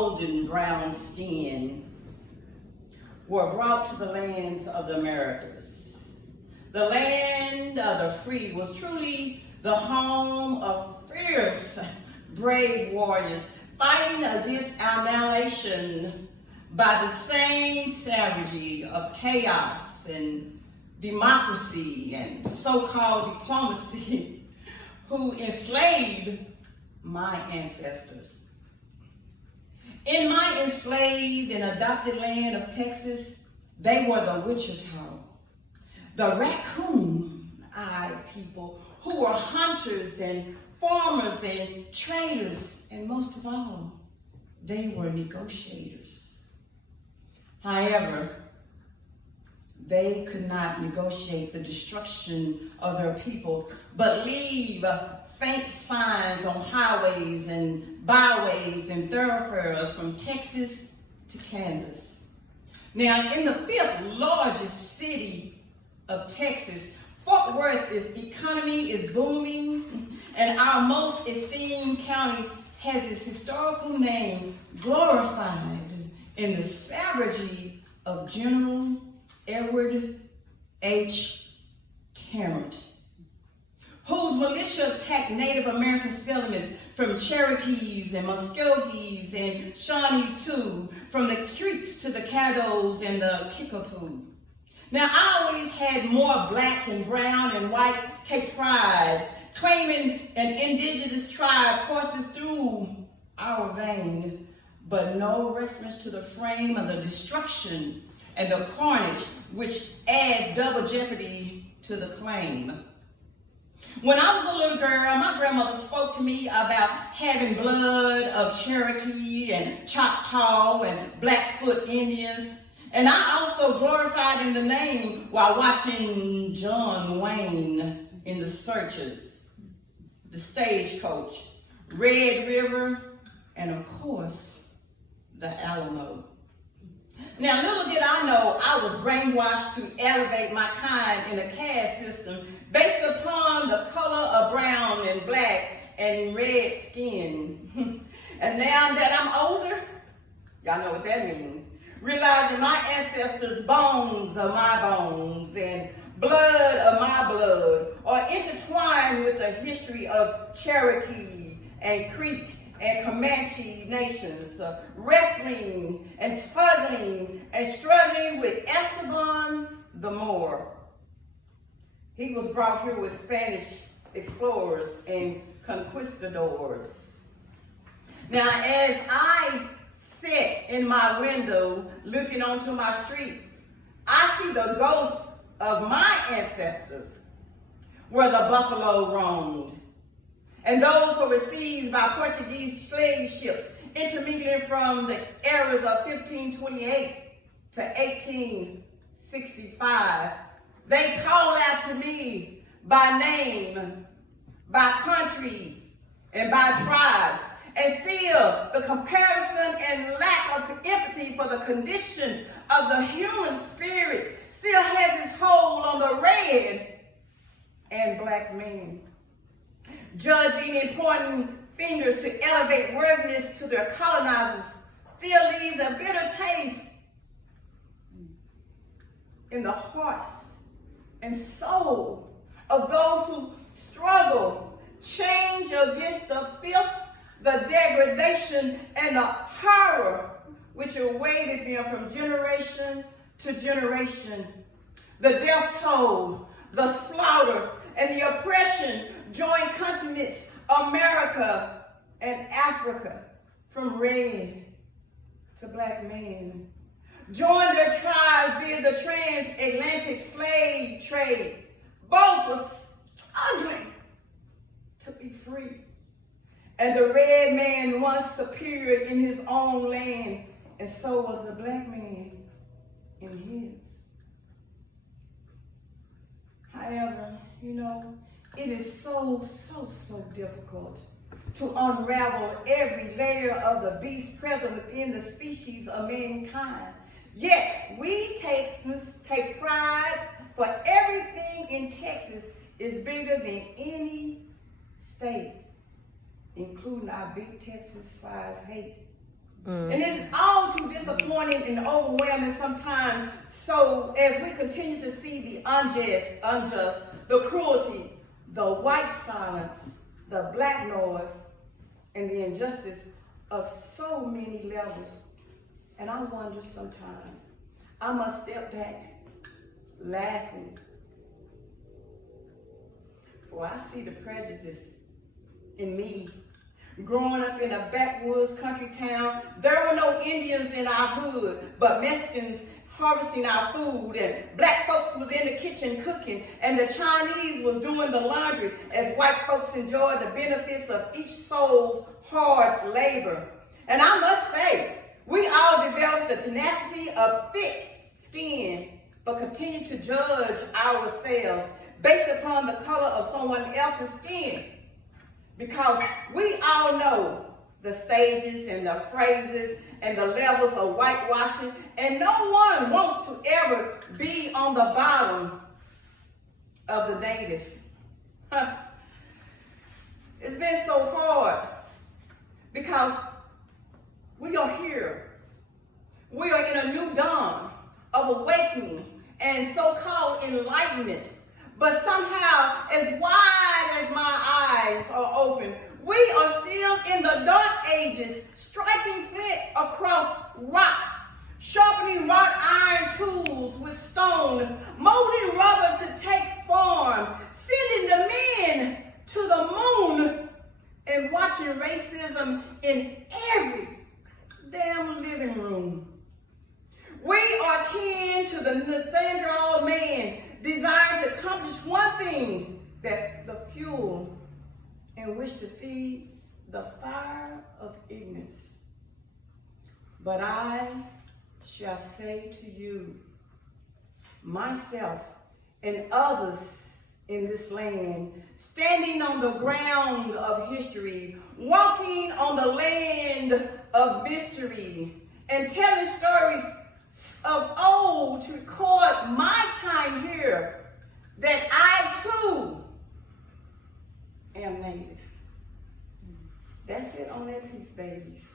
golden brown skin were brought to the lands of the Americas. The land of the free was truly the home of fierce, brave warriors fighting against annihilation by the same savagery of chaos and democracy and so-called diplomacy who enslaved my ancestors. In my enslaved and adopted land of Texas, they were the Wichita, the raccoon-eyed people who were hunters and farmers and traders, and most of all, they were negotiators. However, they could not negotiate the destruction of their people, but leave faint signs on highways and byways and thoroughfares from Texas to Kansas. Now, in the fifth largest city of Texas, Fort Worth's economy is booming, and our most esteemed county has its historical name glorified in the savagery of General Edward H. Tarrant, whose militia attacked Native American settlements from Cherokees and Muskogees and Shawnees too, from the Creeks to the Caddos and the Kickapoo. Now, I always had more black and brown and white take pride, claiming an indigenous tribe courses through our vein, but no reference to the frame of the destruction and the carnage, which adds double jeopardy to the claim. When I was a little girl, my grandmother spoke to me about having blood of Cherokee and Choctaw and Blackfoot Indians. And I also glorified in the name while watching John Wayne in The Searchers, The Stagecoach, Red River, and of course, the Alamo. Now, little did I know I was brainwashed to elevate my kind in a caste system based upon the color of brown and black and red skin. And now that I'm older, y'all know what that means, realizing my ancestors' bones are my bones and blood of my blood are intertwined with the history of Cherokee and Creek and Comanche nations, wrestling and tugging and struggling with Esteban the Moor. He was brought here with Spanish explorers and conquistadors. Now, as I sit in my window looking onto my street, I see the ghost of my ancestors where the buffalo roamed, and those who were seized by Portuguese slave ships intermingling from the eras of 1528 to 1865. They call out to me by name, by country, and by tribes. And still, the comparison and lack of empathy for the condition of the human spirit still has its hold on the red and black men. Judging and pointing fingers to elevate worthiness to their colonizers still leaves a bitter taste in the hearts and soul of those who struggle, change against the filth, the degradation, and the horror which awaited them from generation to generation. The death toll, the slaughter, and the oppression joined continents America and Africa from red to black men. Joined their tribes via the transatlantic slave trade. Both were struggling to be free. And the red man once superior in his own land, and so was the black man in his. However, it is so difficult to unravel every layer of the beast present within the species of mankind. Yet, we take pride, for everything in Texas is bigger than any state, including our big Texas size hate And it's all too disappointing and overwhelming sometimes. So as we continue to see the unjust, the cruelty, the white silence, the black noise, and the injustice of so many levels. And I wonder sometimes, I must step back, laughing, for I see the prejudice in me. Growing up in a backwoods country town, there were no Indians in our hood, but Mexicans harvesting our food, and black folks was in the kitchen cooking, and the Chinese was doing the laundry as white folks enjoyed the benefits of each soul's hard labor. And I must say, we all developed the tenacity of thick skin, but continue to judge ourselves based upon the color of someone else's skin. Because we all know the stages and the phrases and the levels of whitewashing, and no one wants to ever be on the bottom of the native. It's been so hard because we are here. We are in a new dawn of awakening and so-called enlightenment. But somehow, as wide as my eyes are open, we are still in the dark ages, striking flint across rocks, sharpening wrought iron tools with stone, molding rubber to take form, sending the men to the moon, and watching racism in every damn living room. We are kin to the Nathaniel man, designed to accomplish one thing, that's the fuel in which to feed the fire of ignorance. But I shall say to you, myself and others in this land, standing on the ground of history, walking on the land of mystery, and telling stories of old to record my time here, that I too am native. That's it on that piece, babies.